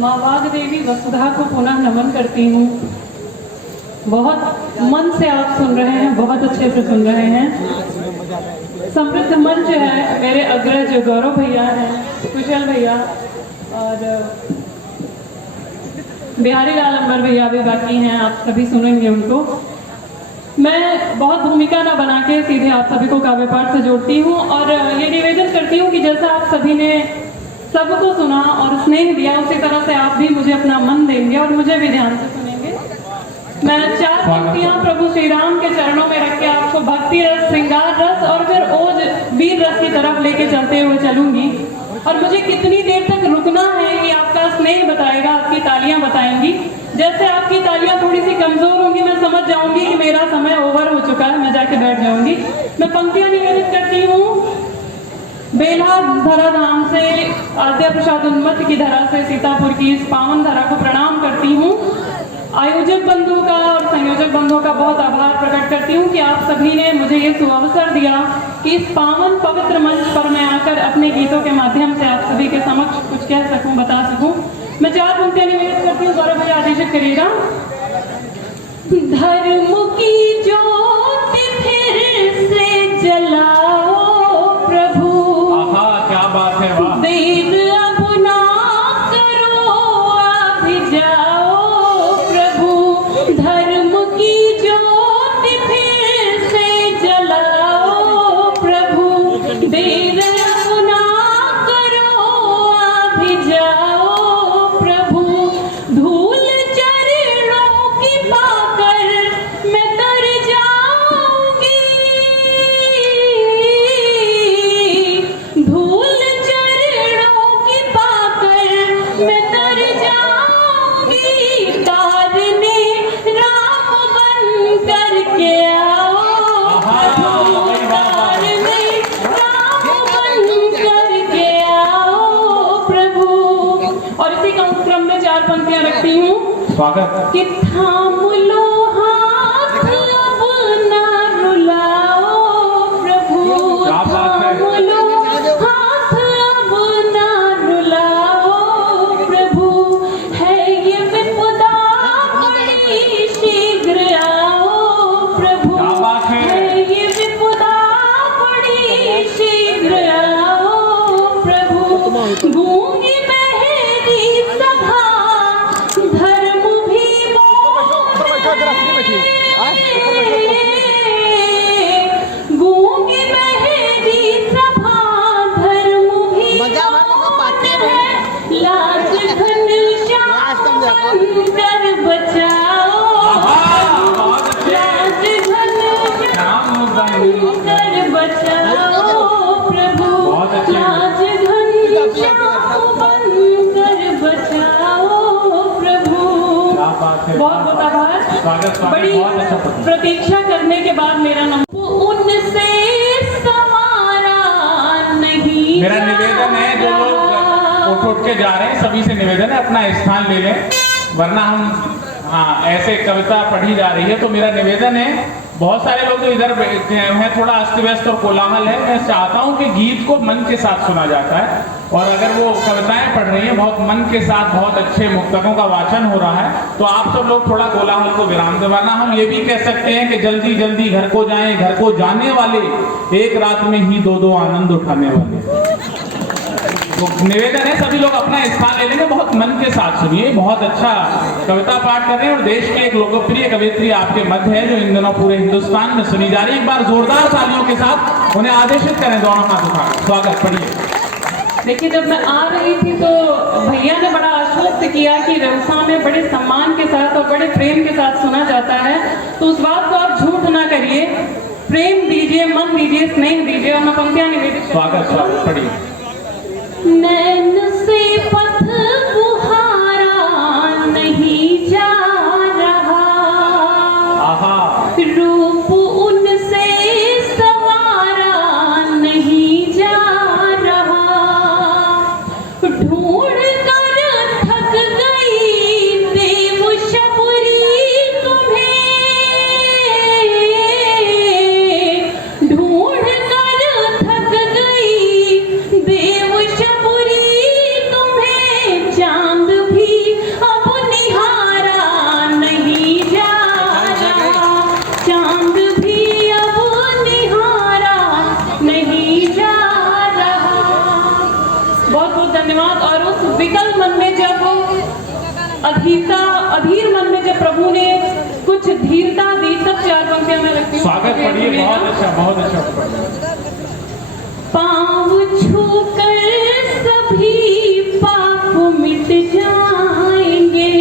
माँ वाग देवी वसुधा को पुनः नमन करती हूँ। बहुत मन से आप सुन रहे हैं, बहुत अच्छे से सुन रहे हैं। समृद्ध मंच है, मेरे अग्रज गौरव भैया हैं, कुशल भैया और बिहारी लाल अंबर भैया भी बाकी हैं, आप सभी सुनेंगे उनको। मैं बहुत भूमिका ना बना के सीधे आप सभी को काव्य पाठ से जोड़ती हूँ और ये निवेदन करती हूँ कि जैसा आप सभी ने सबको सुना और स्नेह दिया, उसी तरह से आप भी मुझे अपना मन देंगे और मुझे भी ध्यान से सुनेंगे। मैं 4 पंक्तियां प्रभु श्री राम के चरणों में रख के आपको भक्ति रस, श्रृंगार रस और फिर ओज वीर रस की तरफ लेके चलते हुए चलूंगी। और मुझे कितनी देर तक रुकना है ये आपका स्नेह बताएगा, आपकी तालियां बताएंगी। जैसे आपकी तालियां थोड़ी सी कमजोर होंगी, मैं समझ जाऊंगी कि मेरा समय ओवर हो चुका है, मैं जाके बैठ जाऊंगी। मैं पंक्तियां निवेदित करती हूँ। बेल्हा धरा धाम से, आद्य प्रसाद उन्मत्त की धरा से, सीतापुर की इस पावन धरा को प्रणाम करती हूँ। आयोजक बंधुओं का और संयोजक बंधुओं का बहुत आभार प्रकट करती हूँ कि आप सभी ने मुझे ये सुअवसर दिया कि इस पावन पवित्र मंच पर मैं आकर अपने गीतों के माध्यम से आप सभी के समक्ष कुछ कह सकूं, बता सकूं। मैं 4 पंक्तियां निवेदित करती हूँ, गौरव भैया आदेशित करिएगा। धर्म की ज्योति फिर से जलाओ प्रभु, क्या बात है, वाह। देर अब ना करो, अभी जाओ प्रभु। धर्म की ज्योति फिर से जलाओ प्रभु, देर अब ना करो, अभी जाओ प्रभु। धूल चरणों की पाकर मैं तर जाऊंगी, धूल चरणों की पाकर मैं तर जाऊंगी। तारने राम बन करके आओ प्रभु, तारने राम बन करके आओ प्रभु। और इसी क्रम में 4 पंक्तियां रखती हूँ। स्वागत। कि थाम लो हाथ, अब ना रुलाओ प्रभु, क्या बात है। थाम लो हाथ, अब ना रुलाओ प्रभु। है ये विपदा बड़ी, शीघ्र आओ प्रभु। क्या बात है। ये विपदा बड़ी, शीघ्र आओ प्रभु। गूंगी बहरी सभा, धर्म भी गूंगी बहरी सभा, धर्म भी लाज घनश्याम कर बचाओ, लाज घनश्याम कर बचाओ प्रभु, लाज घनश्याम कर बचाओ प्रभु। बहुत बहुत आभार। बड़ी प्रतीक्षा करने के बाद मेरा नंबर उनसे संवारा नहीं। मेरा निवेदन है, जो लोग उठ के जा रहे हैं सभी से निवेदन है अपना स्थान ले लें, वरना हम ऐसे कविता पढ़ी जा रही है तो मेरा निवेदन है। बहुत सारे लोग तो इधर बैठे हैं, थोड़ा अस्त व्यस्त और कोलाहल है। मैं चाहता हूं कि गीत को मन के साथ सुना जाता है और अगर वो कविताएं पढ़ रही हैं बहुत मन के साथ, बहुत अच्छे मुक्तकों का वाचन हो रहा है, तो आप सब लोग थोड़ा कोलाहल को विराम दें। वरना हम ये भी कह सकते हैं कि जल्दी जल्दी घर को जाएं, घर को जाने वाले एक रात में ही 2-2 आनंद उठाने वाले। तो निवेदन है सभी लोग अपना स्थान ले लेंगे, बहुत मन के साथ सुनिए। बहुत अच्छा कविता पाठ कर रहे हैं और देश की एक लोकप्रिय कवियत्री आपके मध्य है जो इन दिनों पूरे हिंदुस्तान में सुनी जा रही है। एक बार जोरदार तालियों के साथ उन्हें आदेशित करें, दोनों हाथ उठाकर। स्वागत, पढ़िए। देखिए, जब मैं आ रही थी तो भैया ने बड़ा आश्वस्त किया कि व्यवसाय में बड़े सम्मान के साथ और बड़े प्रेम के साथ सुना जाता है, तो उस बात को आप झूठ ना करिए, प्रेम दीजिए, मन दीजिए, स्नेह दीजिए। और मैं पंक्तियां निवेदित। स्वागत, स्वागत, पढ़िए। नैन से पथ बुहारा नहीं जा रहा, रूप उनसे सवारा नहीं जा रहा। ढूंढ कर थक गई देव शबरी तुम्हें, ढूंढ कर थक गई देव शबरी तुम्हें। चांद भी अधीर मन में जब प्रभु ने कुछ धीरता दी, तब 4 पंक्तियां मैं रखती हूँ। स्वागत पढ़िए, बहुत अच्छा, बहुत अच्छा। पाँव छूकर सभी पाप मिट जाएंगे।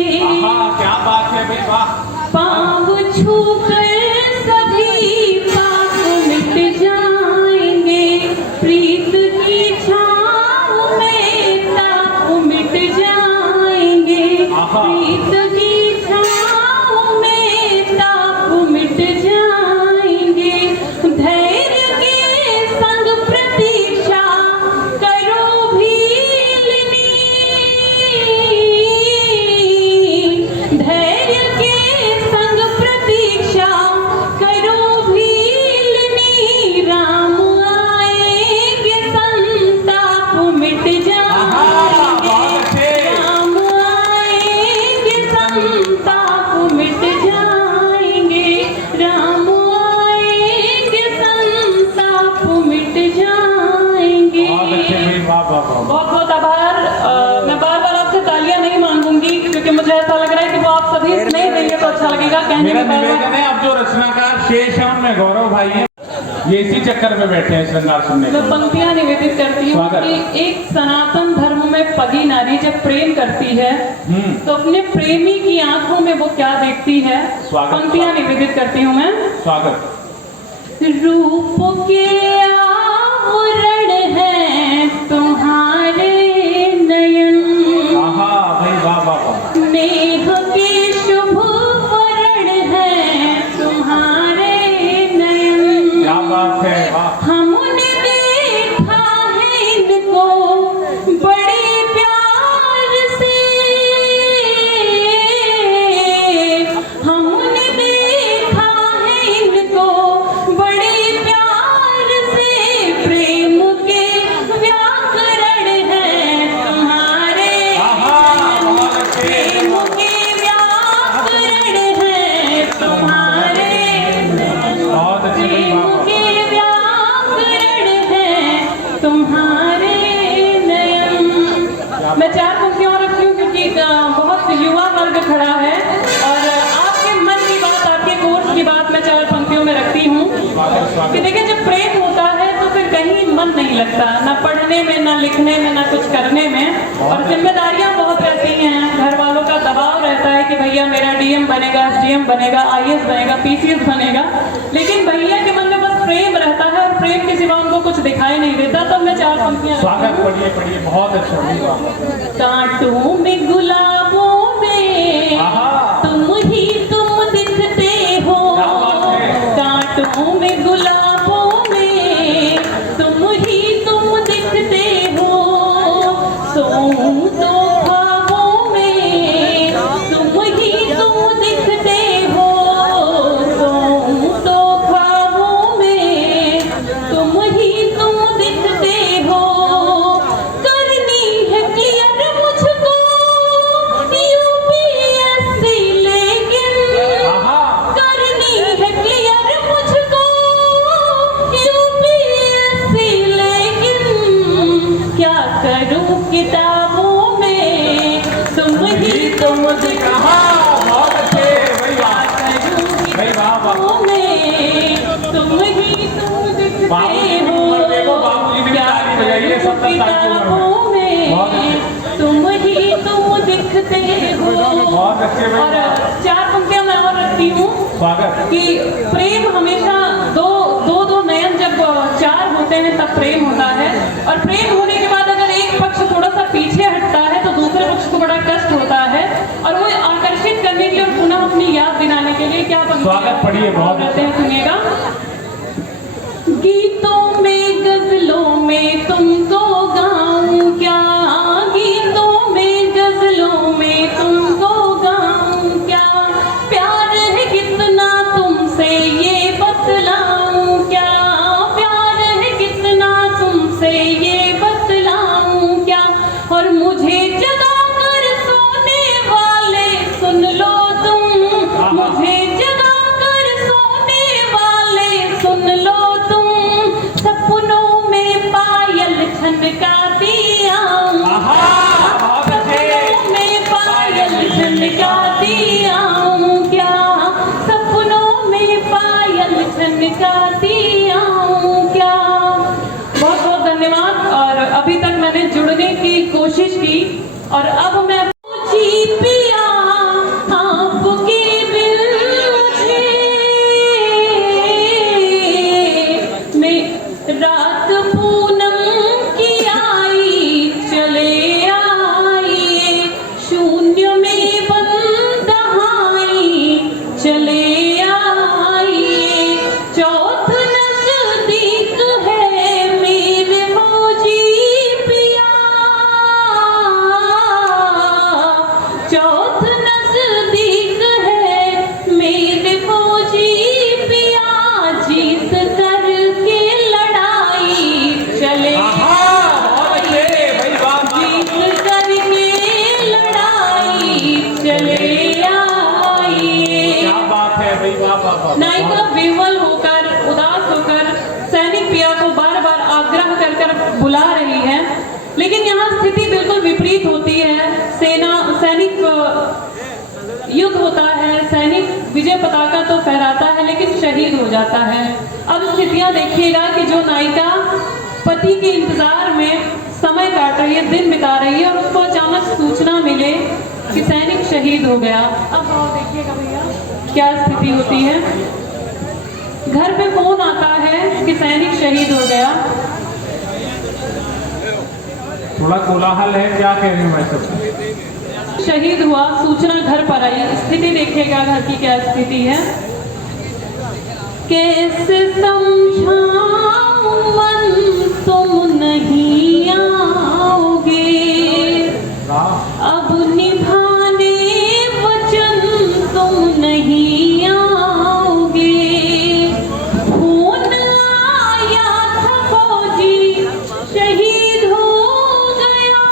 क्या बात है भाई, वाह। पाँव छूकर सभी पाप मिट जाएंगे, प्रीत की छाँव में ताप मिट जाएंगे, प्रीत की छाँव में ताप मिट जाएंगे, धैर्य के संग प्रतीक्षा करो भीलनी, धैर्य के संग प्रतीक्षा करो भीलनी, राम आएंगे संताप मिट जाएंगे, राम आएंगे संताप मिट जाएंगे, राम आएंगे संताप मिट जाएंगे। बहुत अच्छे भाई, वाह वाह वाह। बहुत बहुत आभार। मैं बार बार आपसे तालियां नहीं मांगूंगी, क्योंकि मुझे ऐसा लग रहा है कि वो आप सभी नहीं देंगे तो अच्छा लगेगा। कहने मेरा में बार निवेदन है, अब जो रचनाकार शेष है उनमें गौरव भाई हैं, ये इसी चक्कर में बैठे हैं श्रृंगार सुनने मैं के लिए। पंक्तियां निवेदित करती हूँ स्वागत। कि एक सनातन धर्म में पगी नारी जब प्रेम करती है तो अपने प्रेमी की आंखों में वो क्या देखती है। स्वागत। पंक्तियां निवेदित करती हूँ मैं। स्वागत। रूप के आवरण है तुम्हारे नयन, भाई वाह वाह वाह। नेह के शुभ वरण है तुम्हारे नयन, क्या बात है, वाह। हमने देखा है इनको बड़े प्यार से, हमने देखा है इनको बड़े प्यार से, प्रेम के व्याकरण है तुम्हारे, बहुत अच्छे। प्रेम के व्याकरण है तुम्हारे, बहुत अच्छे भाई, प्रेम वाह वाह। के व्याकरण है तुम्हारे नयन। मैं 4 पंक्तियां और रखी हूँ क्योंकि बहुत युवा वर्ग खड़ा है और आपके मन की बात, आपके कोर्स की बात मैं 4 पंक्तियों में रखती हूँ स्वागत, कि स्वागत। देखिए जब प्रेम होता है तो फिर कहीं मन नहीं लगता, ना पढ़ने में, ना लिखने में, ना कुछ करने में, और जिम्मेदारियां बहुत रहती हैं, घर वालों का दबाव रहता है कि भैया मेरा डीएम बनेगा, एसडीएम बनेगा, आईएएस बनेगा, पीसीएस बनेगा, लेकिन भैया के मन में बस प्रेम रहता है और प्रेम के सिवा उनको कुछ दिखाई नहीं देता। तब मैं 4 पंक्तियां स्वागत, पढ़िए पढ़िए, बहुत अच्छा भाई, वाह। कांटों में गुलाबों में तुम ही तुम दिखते हो, क्या बात है। कांटों में गुलाबों में तुम ही तुम दिखते हो, सोऊं तो ख्वाबों में तुम ही तुम दिखते हो, सोऊं तो ख्वाबों में तुम ही तुम दिखते हो, करनी है क्लियर मुझको यूपीएससी, लेकिन करनी है क्लियर मुझको यूपीएससी, लेकिन क्या करूं किताबों में तुम ही तुम दिखा, बहुत अच्छे भाई, वाह। क्या करूं भाई वाह वाह। किताबों में तुम ही तुम दिखते बाबूजी की हो, उम्र देखो, बाबूजी की भी ताली बजाइए, 70 साल की उम्र में। किताबों में बहुत अच्छे। तुम ही तुम दिखते हो। बहुत अच्छे भाई, और वाह। 4 पंक्तियां मैं और रखती हूँ स्वागत। कि प्रेम हमेशा दो नयन जब 4 होते हैं तब प्रेम होता है, और प्रेम होने के बाद अगर एक पक्ष थोड़ा सा पीछे हटता है तो दूसरे पक्ष को बड़ा कष्ट होता है, और वो आकर्षित करने के लिए और पुनः अपनी याद दिलाने के लिए क्या पंक्तियां स्वागत, पढ़िए, बहुत रहते हैं, सुनिएगा। गीतों में गजलों में तुमको गाऊं क्या, गीतों में गजलों में तुमको गाऊं क्या, प्यार है कितना तुमसे ये बतलाऊं क्या, प्यार है कितना तुमसे ये बतलाऊं क्या, और मुझे जगा कर सोने वाले सुन लो तुम, मुझे जगा कर सोने कोशिश की। और अब मैं जी पिया आपके बिन मुझे, मैं रात पूनम की आई चले आइए, शून्य में बंद आई चले आइए, चौथ नजदीक है मेरे मौजी पिया, चौथ नजदीक है मेरे मौजी पिया, जीत करके लड़ाई चले जीत करके लड़ाई चले आइए। क्या बात है भाई, वाह वाह वाह। नायिका विह्वल होकर, उदास होकर सैनिक पिया को बार बार आग्रह कर कर बुला रही है, लेकिन यहाँ स्थिति बिल्कुल विपरीत होती है। सैनिक युद्ध होता है, सैनिक विजय पताका तो फहराता है लेकिन शहीद हो जाता है। अब स्थितियां देखिएगा कि जो नायिका पति के इंतजार में समय काट रही है, दिन बिता रही है, और उसको अचानक सूचना मिले कि सैनिक शहीद हो गया। अब और देखिएगा भैया क्या स्थिति होती है। घर पे फोन आता है कि सैनिक शहीद हो गया। थोड़ा कोलाहल है, क्या कह रही हूँ मैं सब। शहीद हुआ, सूचना घर पर आई। स्थिति देखिएगा घर की क्या स्थिति है। कैसे समझाऊं मन तुम नहीं आओगे, अब निभाने वचन तुम नहीं आओगे, खून आया था फौजी शहीद हो गया,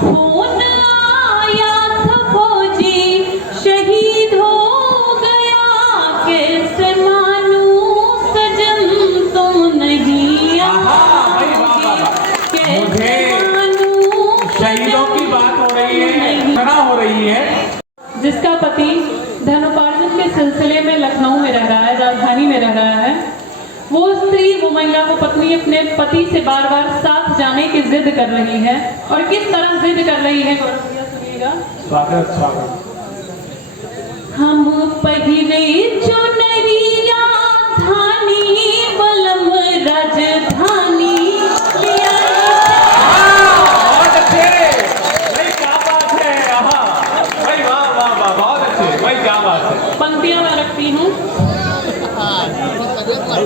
खून आया था फौजी शहीद हो गया, कैसे मानूं सजन तुम नहीं आओगे, मुझे शहीदों की बात हो रही है, घटना हो रही है। जिसका पति धनोपार्जन के सिलसिले में लखनऊ में रह रहा है, राजधानी में रह रहा है, वो स्त्री, वो महिला, वो पत्नी अपने पति से बार बार साथ जाने की जिद कर रही है। और किस तरह जिद कर रही है गौरव भैया सुनिएगा। स्वागत स्वागत। हम पहिरे चुनरिया धानी बलम राजधानी, बहुत अच्छे भाई, क्या बात है। भाई वाह वाह वाह, बहुत अच्छे भाई, क्या बात है। पंक्तियां मैं रखती हूँ।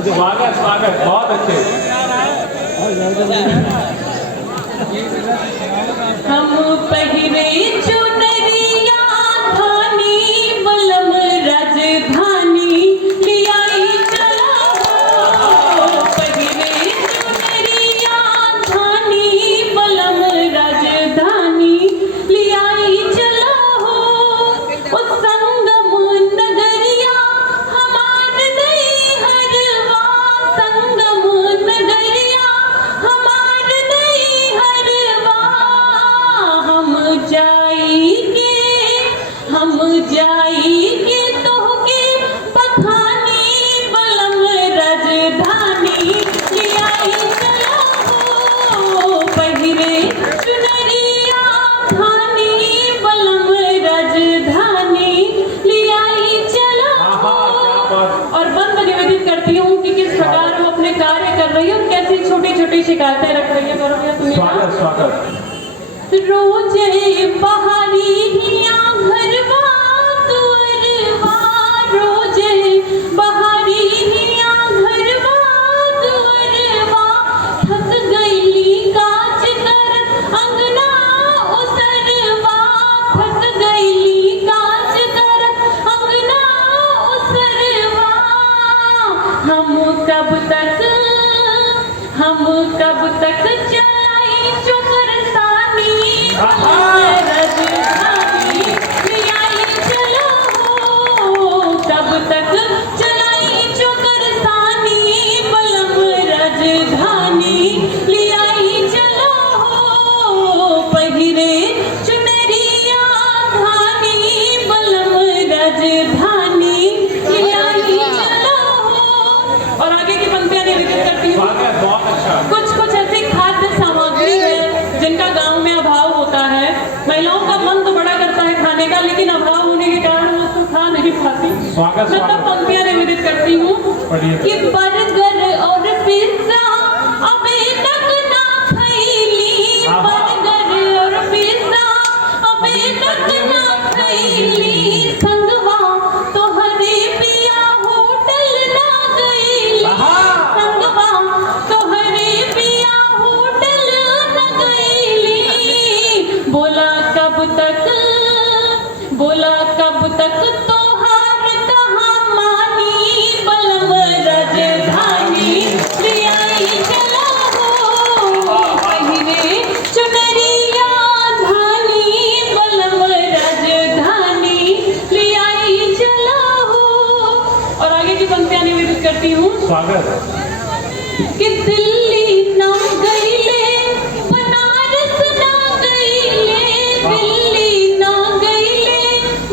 स्वागत स्वागत, बहुत अच्छे। हम पहिरे चुनरिया धानी बलम राजधानी, लियाई चला हो, पहिरे चुनरिया धानी बलम राजधानी, लियाई चला हो, उस संगम नगरिया हमार नहीं हरवा, संगम नगरिया हमार नहीं हरवा, हम जाइए तोहके बखानी बलम राजधानी, लियाई चला हो, पहिरे चुनरिया धानी बलम राजधानी, लियाई चला हो। और बंद निवेदित करती हूँ कि किस प्रकार वो अपने कार्य कर रही है और कैसी छोटी छोटी शिकायतें रख रही है। गौरव भैया सुनिएगा। स्वागत स्वागत। रोजे पहाड़ी हिया घरवा दुअरवा, रोजे पहाड़ी हिया घरवा दुअरवा, थक गईली काज करत अंगना उसरवा, थक गईली काज करत अंगना उसरवा, हम कब तक चलाई चुकर सानी राजधानी, लियाई चलो हो, कब तक चलाई चुकर सानी बलम राजधानी, लियाई चलो हो, पहिरे चुनरिया धानी बलम राजधानी, लियाई चलो हो। और आगे की पंक्तियां निवेदित करती हूँ। बहुत अच्छा। कुछ ऐसे स्वागत मैं तब स्वागत पंक्तियां निवेदित करती हूँ पढ़िए। कि बर्गर और पिज्जा अबे तक ना खैली, बर्गर और पिज्जा अबे तक ना खैली, संगवा तो हरे पिया होटल ना गईली, संगवा तो हरे पिया होटल ना गईली, बोला कब तक तोहार कहाँ मानी, बलम राजधानी ले आई चला हो, पहिरे चुनरिया धानी, बलम राजधानी ले आई चला हो। और आगे की पंक्तियां निवेदित करती हूँ स्वागत। कि दिल्ली ना गईले, बनारस ना गईले, दिल्ली ना गईले,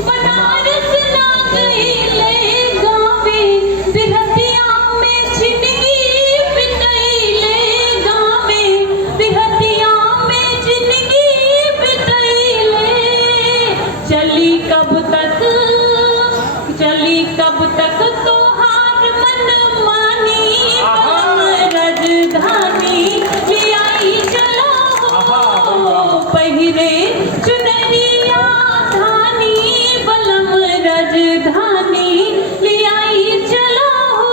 बनारस ना गईले, गावे देहतिया में जिंदगी बिताईले, गावे देहतिया में जिंदगी बिताईले, चली कब तक तोहार मन मानी, राजधानी ले आई चलो हो, पहिरे चुनरिया धानी, बलम राजधानी ले आई चलो हो।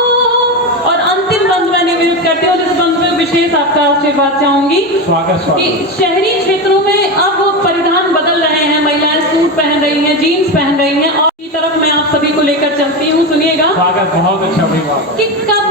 और अंतिम बंद में निवेदित करते हो, जिस बंद में विशेष आपका आशीर्वाद चाहूंगी स्वागत कि स्वागत। शहरी क्षेत्रों में अब परिधान बदल रहे हैं, महिलाएं सूट पहन रही हैं, जीन्स पहन रही हैं, और की तरफ मैं आप सभी को लेकर चलती हूँ, सुनिएगा स्वागत, बहुत अच्छा अभिवादन। कि कब